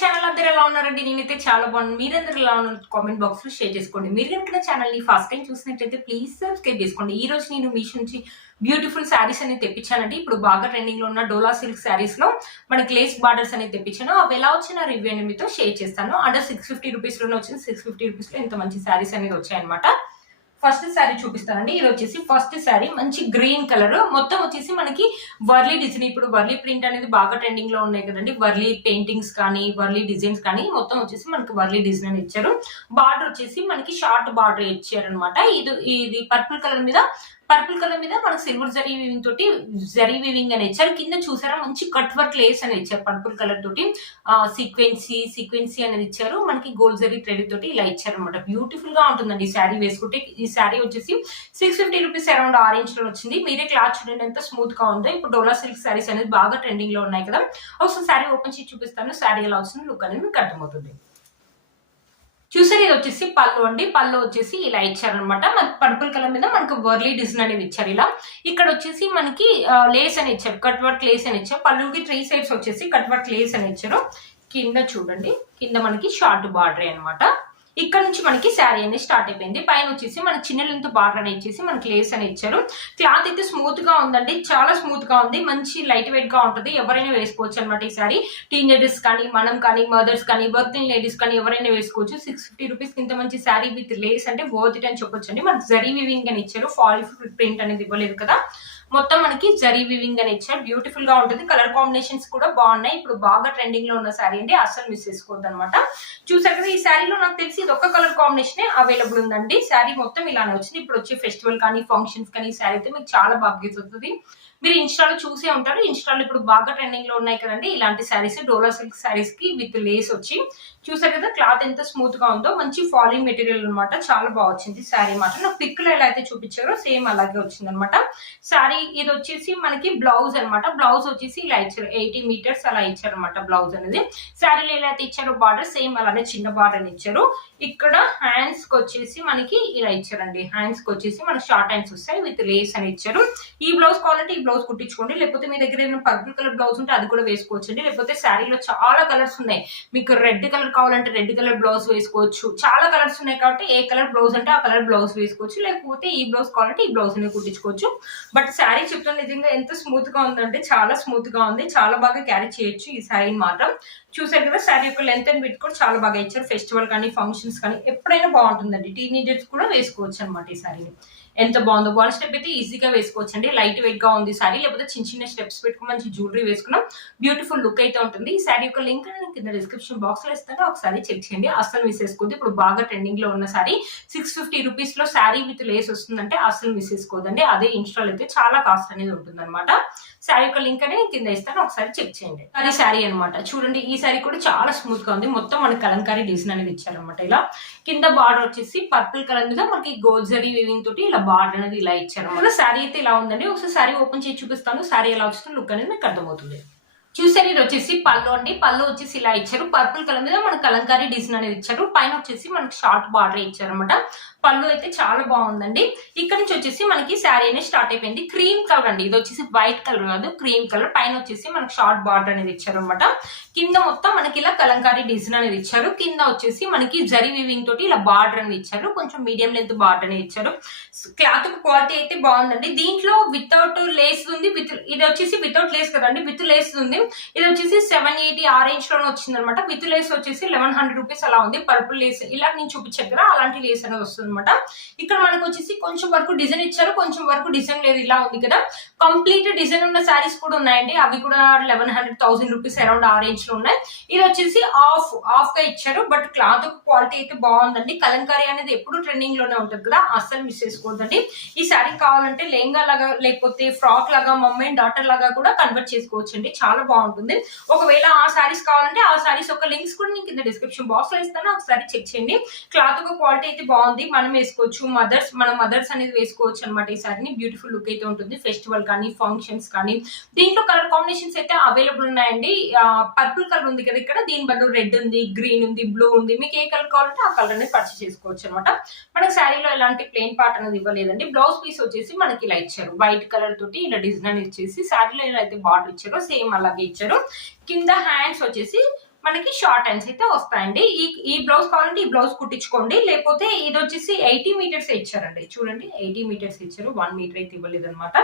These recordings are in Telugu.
ఛానల్ అందరూ ఎలా ఉన్నారండి? నేనైతే చాలా బాగున్నాను. మీరందరూ ఎలా ఉన్నారు కామెంట్ బాక్స్ లో షేర్ చేసుకోండి. మీరు కనుక ఛానల్ ని ఫస్ట్ టైం చూసినట్లయితే ప్లీజ్ సబ్స్క్రైబ్ చేసుకోండి. ఈ రోజు నేను మీషో నుంచి బ్యూటిఫుల్ శారీస్ అనేది తెప్పించానండి. ఇప్పుడు బాగా ట్రెండింగ్ లో ఉన్న డోలా సిల్క్ శారీస్ లో మనకి లేస్ బార్డర్స్ అనేది తెప్పించాను. అవి ఎలా వచ్చిన రివ్యూ అని మీతో షేర్ చేస్తాను. అండర్ 650 రూపీస్ లోనే వచ్చింది. 650 రూపీస్ లో ఇంత మంచి శారీస్ అనేది వచ్చాయన్నమాట. ఫస్ట్ శారీ చూపిస్తానండి. ఇది వచ్చేసి ఫస్ట్ శారీ మంచి గ్రీన్ కలర్, మొత్తం వచ్చేసి మనకి వర్లీ డిజైన్. ఇప్పుడు వర్లీ ప్రింట్ అనేది బాగా ట్రెండింగ్ లో ఉన్నాయి కదండి. వర్లీ పెయింటింగ్స్ కానీ వర్లీ డిజైన్స్ కానీ మొత్తం వచ్చేసి మనకి వర్లీ డిజైన్ ఇచ్చారు. బార్డర్ వచ్చేసి మనకి షార్ట్ బార్డర్ ఇచ్చారు అనమాట. ఇది పర్పుల్ కలర్ మీద మనకి సిల్వర్ జరీ వీవింగ్ తోటి జరీ వీవింగ్ అని ఇచ్చారు. కింద చూసారా మంచి కట్ వర్క్ లేస్ అని ఇచ్చారు. పర్పుల్ కలర్ తోటి సీక్వెన్సీ అనేది ఇచ్చారు. మనకి గోల్డ్ జరీ థ్రెడ్ తోటి ఇలా ఇచ్చారు అనమాట. బ్యూటిఫుల్ గా ఉంటుందండి ఈ శారీ వేసుకుంటే. ఈ శారీ వచ్చేసి 650 రూపీస్ అరౌండ్ ఆరెంజ్ లో వచ్చింది. మీరే క్లాత్ చూడండి ఎంత స్మూత్ గా ఉందో. ఇప్పుడు డోలా సిల్క్ శారీస్ అనేది బాగా ట్రెండింగ్ లో ఉన్నాయి కదా. ఒకసారి శారీ ఓపెన్ చేసి చూపిస్తాను. శారీ ఎలా వస్తుంది లుక్ అనేది మీకు అర్థమవుతుంది. చూసారు, ఇది వచ్చేసి పళ్ళు అండి. పళ్ళు వచ్చేసి ఇలా ఇచ్చారనమాట. మనకి పర్పుల్ కలర్ మీద మనకు వర్లీ డిజైన్ అనేది ఇచ్చారు. ఇలా ఇక్కడ వచ్చేసి మనకి లేస్ అని ఇచ్చారు. కట్ వర్క్ లేస్ అని ఇచ్చారు. పళ్ళుకి 3 సైడ్స్ వచ్చేసి కట్ వర్క్ లేస్ అని ఇచ్చారు. కింద చూడండి, కింద మనకి షార్ట్ బార్డర్ అనమాట. ఇక్కడ నుంచి మనకి శారీ అనేది స్టార్ట్ అయిపోయింది. పైన వచ్చేసి మన చిన్న లెంత్ బార్డర్ అని ఇచ్చేసి మనకి లేస్ అని ఇచ్చారు. క్లాత్ అయితే స్మూత్ గా ఉందండి, చాలా స్మూత్ గా ఉంది. మంచి లైట్ వెయిట్ గా ఉంటుంది. ఎవరైనా వేసుకోవచ్చు అనమాట ఈ శారీ. టీనేజర్స్ కానీ, మనం కానీ, మదర్స్ కానీ, వర్కింగ్ లేడీస్ కానీ ఎవరైనా వేసుకోవచ్చు. 650 రూపీస్ ఇంత మంచి శారీ విత్ లేస్ అంటే వర్త్ ఇట్ అని చెప్పొచ్చు అండి. మనకి జరీ వీవింగ్ అని ఇచ్చారు. ఫాల్ ప్రింట్ అనేది ఇవ్వలేదు కదా. మొత్తం మనకి జరీ వీవింగ్ అని ఇచ్చారు. బ్యూటిఫుల్ గా ఉంటుంది. కలర్ కాంబినేషన్స్ కూడా బాగున్నాయి. ఇప్పుడు బాగా ట్రెండింగ్ లో ఉన్న శారీ అండి, అస్సలు మిస్ చేసుకోవద్దు అనమాట. చూసారు కదా, ఈ శారీలో నాకు తెలిసి ఇది ఒక్క కలర్ కాంబినేషన్ అవైలబుల్ ఉందండి. శారీ మొత్తం ఇలానే వచ్చింది. ఇప్పుడు వచ్చే ఫెస్టివల్ కానీ, ఫంక్షన్స్ కానీ ఈ శారీ అయితే మీకు చాలా బాగా వస్తుంది. మీరు ఇన్స్టాలో చూసే ఉంటారు. ఇన్స్టాలో ఇప్పుడు బాగా ట్రెండింగ్ లో ఉన్నాయి కదండి ఇలాంటి శారీస్. డోలా సిల్క్ శారీస్ కి విత్ లేస్ వచ్చి చూసారు కదా, క్లాత్ ఎంత స్మూత్ గా ఉందో. మంచి ఫాలింగ్ మెటీరియల్ అనమాట. చాలా బాగా వచ్చింది శారీ మాట. నాకు పిక్ లో ఎలా అయితే చూపించారో సేమ్ అలాగే వచ్చింది అనమాట శారీ. ఇది వచ్చేసి మనకి బ్లౌజ్ అనమాట. బ్లౌజ్ వచ్చేసి ఇలా ఇచ్చారు. 80 మీటర్స్ అలా ఇచ్చారు అనమాట బ్లౌజ్ అనేది. శారీలో ఎలా అయితే ఇచ్చారో బార్డర్ సేమ్ అలానే చిన్న బార్డర్ అని ఇచ్చారు. ఇక్కడ హ్యాండ్స్ కి వచ్చేసి మనకి ఇలా ఇచ్చారండి. హ్యాండ్స్ కి వచ్చేసి మనకి షార్ట్ హ్యాండ్స్ వస్తాయి విత్ లేస్ అని ఇచ్చారు. ఈ బ్లౌజ్ కావాలంటే ఈ బ్లౌజ్ కుట్టించుకోండి. లేకపోతే మీ దగ్గర ఏదైనా పర్పుల్ కలర్ బ్లౌజ్ ఉంటే అది కూడా వేసుకోవచ్చు అండి. లేకపోతే శారీలో చాలా కలర్స్ ఉన్నాయి. మీకు రెడ్ కలర్ కావాలంటే రెడ్ కలర్ బ్లౌజ్ వేసుకోవచ్చు. చాలా కలర్స్ ఉన్నాయి కాబట్టి ఏ కలర్ బ్లౌజ్ అంటే ఆ కలర్ బ్లౌజ్ వేసుకోవచ్చు. లేకపోతే ఈ బ్లౌజ్ కావాలంటే ఈ బ్లౌజ్ అనేది కుట్టించుకోవచ్చు. బట్ శారీ చెప్తాను నిజంగా ఎంత స్మూత్ గా ఉందంటే చాలా స్మూత్ గా ఉంది. చాలా బాగా క్యారీ చేయొచ్చు ఈ శారీని మాత్రం. చూసారు కదా, శారీ యొక్క లెంత్ అండ్ విడ్త్ కూడా చాలా బాగా ఇచ్చారు. ఫెస్టివల్ కానీ, ఫంక్షన్స్ కానీ ఎప్పుడైనా బాగుంటుందండి. టీనేజర్స్ కూడా వేసుకోవచ్చు అనమాట ఈ శారీని. ఎంత బాగుందో. వన్ స్టెప్ అయితే ఈజీగా వేసుకోవచ్చు అండి. లైట్ వెయిట్ గా ఉంది శారీ. లేకపోతే చిన్న చిన్న స్టెప్స్ పెట్టుకుని మంచి జ్యువెలరీ వేసుకున్నాం బ్యూటిఫుల్ లుక్ అయితే ఉంటుంది. ఈ శారీ యొక్క లింక్ నేను కింద డిస్క్రిప్షన్ బాక్స్ లో ఇస్తాను. ఒకసారి చెక్ చేయండి. అస్సలు మిస్ చేసుకోవద్దు. ఇప్పుడు బాగా ట్రెండింగ్ లో ఉన్న శారీ 650 రూపీస్ లో శారీ విత్ లేస్ వస్తుందంటే అస్సలు మిస్ చేసుకోవద్దండి. అదే ఇన్స్టాల్ అయితే చాలా కాస్ట్ అనేది ఉంటుంది అనమాట. శారీ యొక్క లింక్ అనేది కింద ఇస్తాను, ఒకసారి చెక్ చేయండి. అది శారీ అనమాట. చూడండి, ఈ శారీ కూడా చాలా స్మూత్ గా ఉంది. మొత్తం మనకి కలంకారీ డిజైన్ అనేది ఇచ్చారనమాట. ఇలా కింద బార్డర్ వచ్చేసి పర్పుల్ కలర్ మీద మనకి గోల్డ్ జరీ వీవింగ్ తోటి ఇలా బార్డర్ అనేది ఇలా ఇచ్చారు. శారీ అయితే ఇలా ఉందండి. ఒకసారి శారీ ఓపెన్ చేసి చూపిస్తాను. శారీ ఎలా వచ్చిందో లుక్ అనేది మీకు అర్థమవుతుంది. చూసారు, ఇది వచ్చేసి పళ్ళు అండి. పళ్ళు వచ్చేసి ఇలా ఇచ్చారు. పర్పుల్ కలర్ మీద మనకి కలంకారీ డిజైన్ అనేది ఇచ్చారు. పైన వచ్చేసి మనకి షార్ట్ బార్డర్ ఇచ్చారు అనమాట. పళ్ళు అయితే చాలా బాగుందండి. ఇక్కడ నుంచి వచ్చేసి మనకి శారీ అనేది స్టార్ట్ అయిపోయింది. క్రీమ్ కలర్ అండి. ఇది వచ్చేసి వైట్ కలర్ కాదు, క్రీమ్ కలర్. పైన వచ్చేసి మనకి షార్ట్ బార్డర్ అనేది ఇచ్చారు అనమాట. కింద మొత్తం మనకి ఇలా కలంకారీ డిజైన్ అనేది ఇచ్చారు. కింద వచ్చేసి మనకి జరీ వీవింగ్ తోటి ఇలా బార్డర్ అనేది ఇచ్చారు. కొంచెం మీడియం లెంత్ బార్డర్ అనేది ఇచ్చారు. క్లాత్ క్వాలిటీ అయితే బాగుందండి. దీంట్లో వితౌట్ లేస్ ఉంది. ఇది వచ్చేసి వితౌట్ లేస్ కదండి, విత్ లేస్ ఉంది. ఇది వచ్చేసి 780 ఆరెంజ్ లోనే వచ్చింది అనమాట. విత్ లేస్ వచ్చేసి 1100 రూపీస్ అలా ఉంది. పర్పుల్ లేస్ ఇలా నేను చూపించాను కదా, అలాంటి లేస్ అనేది వస్తుంది అనమాట. ఇక్కడ మనకు వచ్చేసి కొంచెం వరకు డిజైన్ ఇచ్చారు, కొంచెం వరకు డిజైన్ లేదు. ఇలా ఉంది కదా. కంప్లీట్ డిజైన్ ఉన్న శారీస్ కూడా ఉన్నాయండి. అవి కూడా 1100-1000 రూపీస్ అరౌండ్ ఆరెంజ్ లో ఉన్నాయి. ఇది వచ్చేసి ఆఫ్ గా ఇచ్చారు. బట్ క్లాత్ క్వాలిటీ అయితే బాగుందండి. కలంకారీ అనేది ఎప్పుడు ట్రెండింగ్ లోనే ఉంటుంది కదా, అస్సలు మిస్ చేసుకోవద్దండి. ఈ శారీ కావాలంటే లెహంగా లాగా లేకపోతే ఫ్రాక్ లాగా, మమ్మీ అండ్ డాటర్ లాగా కూడా కన్వర్ట్ చేసుకోవచ్చు అండి. చాలా బాగుంటుంది. ఒకవేళ ఆ శారీస్ కావాలంటే ఆ శారీస్ ఒక లింక్స్ కూడా నేను కింద డిస్క్రిప్షన్ బాక్స్ లో ఇస్తాను, ఒకసారి చెక్ చేయండి. క్లాత్ క్వాలిటీ అయితే బాగుంది. మనం వేసుకోవచ్చు, మదర్స్ అనేది వేసుకోవచ్చు అనమాట. ఈ శారీని బ్యూటిఫుల్ లుక్ అయితే ఉంటుంది. ఫెస్టివల్ కానీ, ఫంక్షన్స్ కానీ. దీంట్లో కలర్ కాంబినేషన్స్ అయితే అవైలబుల్ ఉన్నాయండి. పర్పుల్ కలర్ ఉంది కదా ఇక్కడ, దీని బదులు రెడ్ ఉంది, గ్రీన్ ఉంది, బ్లూ ఉంది. మీకు ఏ కలర్ కావాలంటే ఆ కలర్ అనేది పర్చేస్ చేసుకోవచ్చు అనమాట. మనకి శారీలో ఎలాంటి ప్లెయిన్ పార్ట్ అనేది ఇవ్వలేదండి. బ్లౌజ్ పీస్ వచ్చేసి మనకి ఇలా ఇచ్చారు. వైట్ కలర్ తోటి ఇలా డిజైన్ ఇచ్చేసి శారీలో ఎలా అయితే బార్డర్ ఇచ్చారో సేమ్ అలాగే ఇచ్చారు. కింద హ్యాండ్స్ వచ్చేసి మనకి షార్ట్ హ్యాండ్స్ అయితే వస్తాయండి. ఈ బ్లౌజ్ కావాలంటే ఈ బ్లౌజ్ కుట్టించుకోండి, లేకపోతే ఇది వచ్చేసి 80 మీటర్స్ ఇచ్చారండి. చూడండి 80 మీటర్స్ ఇచ్చారు, 1 మీటర్ అయితే ఇవ్వలేదు అనమాట.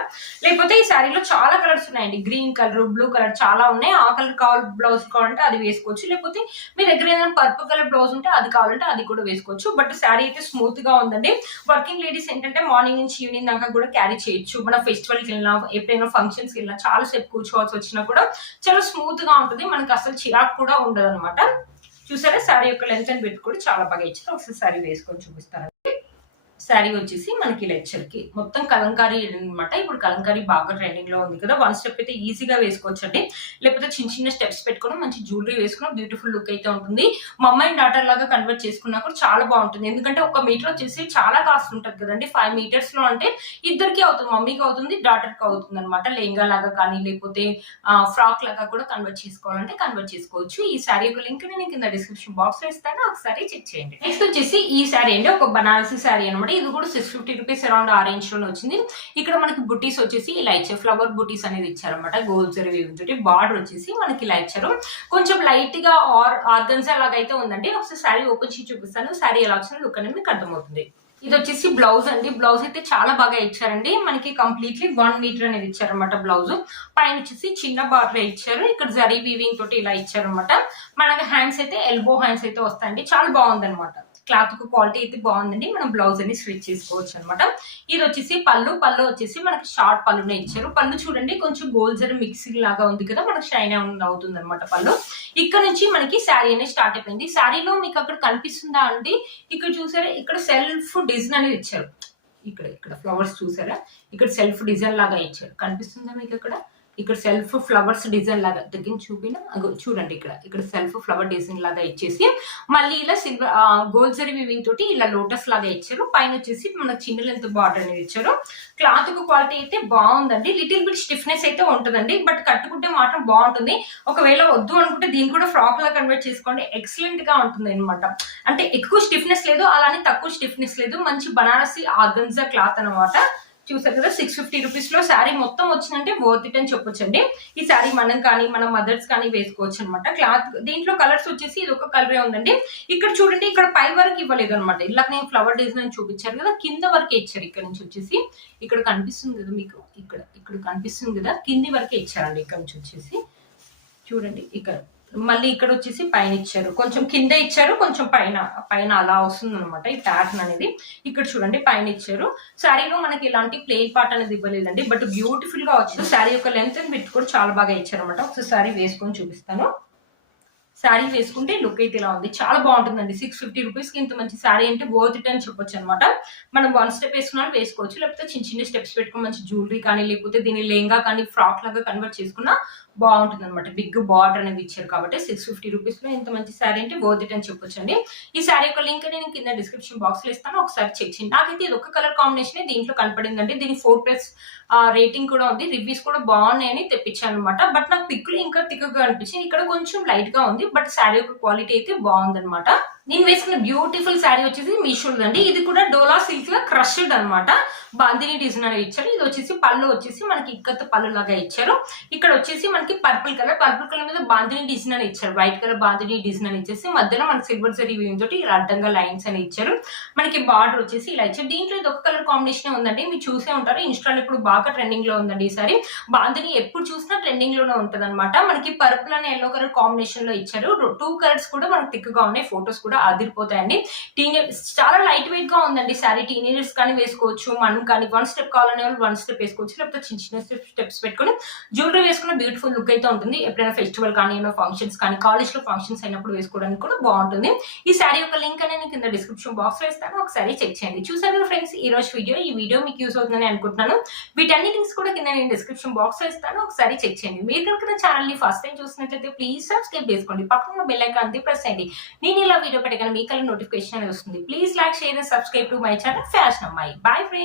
లేకపోతే ఈ శారీలో చాలా కలర్స్ ఉన్నాయండి, గ్రీన్ కలర్, బ్లూ కలర్ చాలా ఉన్నాయి. ఆ కలర్ కావాలి బ్లౌజ్ కావాలంటే అది వేసుకోవచ్చు, లేకపోతే మీ దగ్గర ఏదైనా పర్పుల్ కలర్ బ్లౌజ్ ఉంటే అది కావాలంటే అది కూడా వేసుకోవచ్చు. బట్ శారీ అయితే స్మూత్ గా ఉందండి. వర్కింగ్ లేడీస్ ఏంటంటే మార్నింగ్ నుంచి ఈవినింగ్ దాకా కూడా క్యారీ చేయొచ్చు. మన ఫెస్టివల్కి వెళ్ళినా, ఎప్పుడైనా ఫంక్షన్స్కి వెళ్ళినా, చాలా సేపు కూర్చోవాల్సి వచ్చినా కూడా చాలా స్మూత్ గా ఉంటుంది. మనకి అసలు చిరాకు కూడా ఉండదు అనమాట. చూసారా శారీ యొక్క లెంత్ అని పెట్టి కూడా చాలా బాగా ఇచ్చారు. ఒకసారి శారీ వేసుకొని చూపిస్తాను. శారీ వచ్చేసి మనకి లెక్చర్ కి మొత్తం కలంకారీ అనమాట. ఇప్పుడు కలంకారీ బాగా ట్రెండింగ్ లో ఉంది కదా, వన్ స్టెప్ అయితే ఈజీగా వేసుకోవచ్చండి. లేకపోతే చిన్న చిన్న స్టెప్స్ పెట్టుకుని మంచి జ్యువెలరీ వేసుకున్న బ్యూటిఫుల్ లుక్ అయితే ఉంటుంది. మమ్మ అండ్ డాటర్ లాగా కన్వర్ట్ చేసుకున్నా కూడా చాలా బాగుంటుంది. ఎందుకంటే 1 మీటర్ వచ్చేసి చాలా కాస్ట్ ఉంటుంది కదండి. 5 మీటర్స్ లో అంటే ఇద్దరికి అవుతుంది, మమ్మీకి అవుతుంది, డాటర్ కి అవుతుంది అనమాట. లెహంగా లాగా కానీ లేకపోతే ఫ్రాక్ లాగా కూడా కన్వర్ట్ చేసుకోవాలంటే కన్వర్ట్ చేసుకోవచ్చు. ఈ శారీ యొక్క లింక్ నేను కింద డిస్క్రిప్షన్ బాక్స్ లో ఇస్తాను, ఒకసారి చెక్ చేయండి. నెక్స్ట్ వచ్చేసి ఈ శారీ అండి, ఒక బనారసి శారీ అనమాట. ఇది కూడా 650 రూపీస్ అరౌండ్ ఆ రేంజ్ లో వచ్చింది. ఇక్కడ మనకి బుటీస్ వచ్చేసి ఇలా ఇచ్చారు, ఫ్లవర్ బుటీస్ అనేది ఇచ్చారనమాట. గోల్డ్ జరీ తోటి బార్డర్ వచ్చేసి మనకి ఇలా ఇచ్చారు. కొంచెం లైట్ గా ఆర్గన్జా లాగా అయితే ఉందండి. ఒకసారి శారీ ఓపెన్ చేసి చూపిస్తాను. శారీ ఎలా వచ్చిన లుక్ అనేది మీకు అర్థమవుతుంది. ఇది వచ్చేసి బ్లౌజ్ అండి. బ్లౌజ్ అయితే చాలా బాగా ఇచ్చారండి. మనకి కంప్లీట్లీ 1 మీటర్ అనేది ఇచ్చారనమాట బ్లౌజ్. పైన వచ్చేసి చిన్న బార్డర్ ఇచ్చారు. ఇక్కడ జరీ వీవింగ్ తోటి ఇలా ఇచ్చారనమాట. మనకి హ్యాండ్స్ అయితే ఎల్బో హ్యాండ్స్ అయితే వస్తాయండి. చాలా బాగుంది అనమాట. క్లాత్ క్వాలిటీ అయితే బాగుందండి. మనం బ్లౌజ్ అని స్టిచ్ చేసుకోవచ్చు అనమాట. ఇది వచ్చేసి పళ్ళు వచ్చేసి మనకి షార్ట్ పళ్ళునే ఇచ్చారు. పళ్ళు చూడండి కొంచెం గోల్డ్ జరీ మిక్సింగ్ లాగా ఉంది కదా, మనకి షైన్ అవుతుంది అనమాట పళ్ళు. ఇక్కడ నుంచి మనకి శారీ అనేది స్టార్ట్ అయిపోయింది. శారీలో మీకు అక్కడ కనిపిస్తుందా అండి, ఇక్కడ చూసారా, ఇక్కడ సెల్ఫ్ డిజైన్ అనేది ఇచ్చారు. ఇక్కడ ఫ్లవర్స్ చూసారా, ఇక్కడ సెల్ఫ్ డిజైన్ లాగా ఇచ్చారు. కనిపిస్తుందా మీకు అక్కడ, ఇక్కడ సెల్ఫ్ ఫ్లవర్స్ డిజైన్ లాగా దగ్గర చూపిన చూడండి. ఇక్కడ సెల్ఫ్ ఫ్లవర్ డిజైన్ లాగా ఇచ్చేసి మళ్ళీ ఇలా సిల్వర్ గోల్డ్ జరీ వీవింగ్ తోటి ఇలా లోటస్ లాగా ఇచ్చారు. పైన వచ్చేసి మనకు చిన్న లెంత్ బార్డర్ అనేది ఇచ్చారు. క్లాత్ క్వాలిటీ అయితే బాగుందండి. లిటిల్ బిట్ స్టిఫ్నెస్ అయితే ఉంటుందండి, బట్ కట్టుకుంటే మాత్రం బాగుంటుంది. ఒకవేళ వద్దు అనుకుంటే దీన్ని కూడా ఫ్రాక్ లా కన్వర్ట్ చేసుకోండి, ఎక్సలెంట్ గా ఉంటుంది అనమాట. అంటే ఎక్కువ స్టిఫ్నెస్ లేదు, అలానే తక్కువ స్టిఫ్నెస్ లేదు. మంచి బనారసి ఆర్గన్జా క్లాత్ అనమాట. చూసారు కదా, 650 రూపీస్ లో శారీ మొత్తం వచ్చిందంటే వర్త్ ఇట్ అని చెప్పొచ్చండి. ఈ శారీ మనం కానీ మన మదర్స్ కానీ వేసుకోవచ్చు అనమాట. క్లాత్ దీంట్లో కలర్స్ వచ్చేసి ఇది ఒక కలరే ఉందండి. ఇక్కడ చూడండి, ఇక్కడ పై వరకు ఇవ్వలేదు అనమాట. ఇలా నేను ఫ్లవర్ డిజైన్ చూపించారు కదా, కింద వరకే ఇచ్చారు. ఇక్కడ నుంచి వచ్చేసి ఇక్కడ కనిపిస్తుంది కదా మీకు, ఇక్కడ కనిపిస్తుంది కదా, కింది వరకే ఇచ్చారండి. ఇక్కడ నుంచి వచ్చేసి చూడండి, ఇక్కడ మళ్ళీ ఇక్కడ వచ్చేసి పైన ఇచ్చారు, కొంచెం కింద ఇచ్చారు, కొంచెం పైన అలా వస్తుంది అనమాట ఈ ప్యాటర్న్ అనేది. ఇక్కడ చూడండి పైన ఇచ్చారు. శారీలో మనకి ఇలాంటి ప్లెయిన్ పార్ట్ అనేది ఇవ్వలేదండి, బట్ బ్యూటిఫుల్ గా వచ్చింది. శారీ యొక్క లెంత్ అండ్ విడ్త్ కూడా చాలా బాగా ఇచ్చారు అనమాట. ఒకసారి శారీ వేసుకొని చూపిస్తాను. శారీ వేసుకుంటే లుక్ అయితే ఇలా ఉంది, చాలా బాగుంటుందండి. 650 రూపీస్ కి ఇంత మంచి శారీ అంటే వర్త్ ఇట్ అని చెప్పొచ్చు అనమాట. మనం 1 స్టెప్ వేసుకున్నా వేసుకోవచ్చు, లేకపోతే చిన్న చిన్న స్టెప్స్ పెట్టుకుని మంచి జ్యువెలరీ కానీ లేకపోతే దీని లెహంగా కానీ ఫ్రాక్ లాగా కన్వర్ట్ చేసుకున్నా బాగుంటుంది అనమాట. బిగ్ బార్డర్ అనేది ఇచ్చారు కాబట్టి 650 రూపీస్ లో ఇంత మంచి శారీ అంటే వర్త్ ఇట్ అని చెప్పొచ్చు అండి. ఈ శారీ యొక్క లింక్ నేను కింద డిస్క్రిప్షన్ బాక్స్ లో ఇస్తాను, ఒకసారి చెక్ చేయండి. నాకైతే ఇది ఒక కలర్ కాంబినేషన్ దీంట్లో కనపడిందండి. దీని 4+ రేటింగ్ కూడా ఉంది, రివ్యూస్ కూడా బాగున్నాయని తెప్పించాను అనమాట. బట్ నాకు పిక్కులు ఇంకా తిక్కగా అనిపించింది. ఇక్కడ కొంచెం లైట్ గా ఉంది, బట్ శారీ యొక్క క్వాలిటీ అయితే బాగుందన్నమాట. నేను వేసుకున్న బ్యూటిఫుల్ శారీ వచ్చేసి మీషోలో అండి. ఇది కూడా డోలా సిల్క్ లా క్రష్డ్ అనమాట. బాందిని డిజైన్ అనేది ఇచ్చారు. ఇది వచ్చేసి పళ్ళు వచ్చేసి మనకి ఇక్కత్ పళ్ళు లాగా ఇచ్చారు. ఇక్కడ వచ్చేసి మనకి పర్పుల్ కలర్ మీద బాందిని డిజైన్ అని ఇచ్చారు. వైట్ కలర్ బాందిని డిజైన్ అని ఇచ్చేసి మధ్యలో మనకి సిల్వర్ జరీ వీవింగ్ తోటి అడ్డంగా లైన్స్ అని ఇచ్చారు. మనకి బార్డర్ వచ్చేసి ఇలా ఇచ్చారు. దీంట్లో ఇది ఒక కలర్ కాంబినేషన్ ఉందండి, మీరు చూసే ఉంటారు. ఇన్స్టాలో ఇప్పుడు బాగా ట్రెండింగ్ లో ఉందండి ఈ సారీ. బాందిని ఎప్పుడు చూసినా ట్రెండింగ్ లోనే ఉంటది అనమాట. మనకి పర్పుల్ అనే ఎల్లో కలర్ కాంబినేషన్ లో ఇచ్చారు. 2 కలర్స్ కూడా మనకి థిక్ గా ఉన్నాయి, ఫొటోస్ కూడా అదిరిపోతాయండి. చాలా లైట్ వెయిట్ గా ఉందండి శారీ. టీనేజర్స్ కానీ వేసుకోవచ్చు, మనం కానీ 1 స్టెప్ కావాలనే వాళ్ళు 1 స్టెప్ వేసుకోవచ్చు, లేకపోతే చిన్న చిన్న స్టెప్స్ పెట్టుకుని జ్యువెలరీ వేసుకున్న బ్యూటిఫుల్ లుక్ అయితే ఉంటుంది. ఎప్పుడైనా ఫెస్టివల్ కానీ ఏమైనా ఫంక్షన్స్ కానీ కాలేజ్ లో ఫంక్షన్స్ అయినప్పుడు వేసుకోవడానికి కూడా బాగుంటుంది. ఈ శారీ యొక్క లింక్ అనేది కింద డిస్క్రిప్షన్ బాక్స్ లో ఇస్తాను, ఒకసారి చెక్ చేయండి. చూసారు కదా ఫ్రెండ్స్ ఈ రోజు ఈ వీడియో మీకు యూస్ అవుతుందని అనుకుంటున్నాను. వీటన్ని లింక్స్ కూడా కింద నేను డిస్క్రిప్షన్ బాక్స్ లో ఇస్తాను, ఒకసారి చెక్ చేయండి. మీరు కనుక ఛానల్ ని ఫస్ట్ టైం చూసినట్లయితే ప్లీజ్ సబ్స్క్రైబ్ చేసుకోండి, పక్కన బెల్ ఐకాన్ ప్రెస్ చేయండి. నేను ఇలా వీడియో పెట్టగానే మీకు నోటిఫికేషన్ అనేది వస్తుంది. Please like, share and subscribe to my channel fashion అమ్మాయి. Bye friends.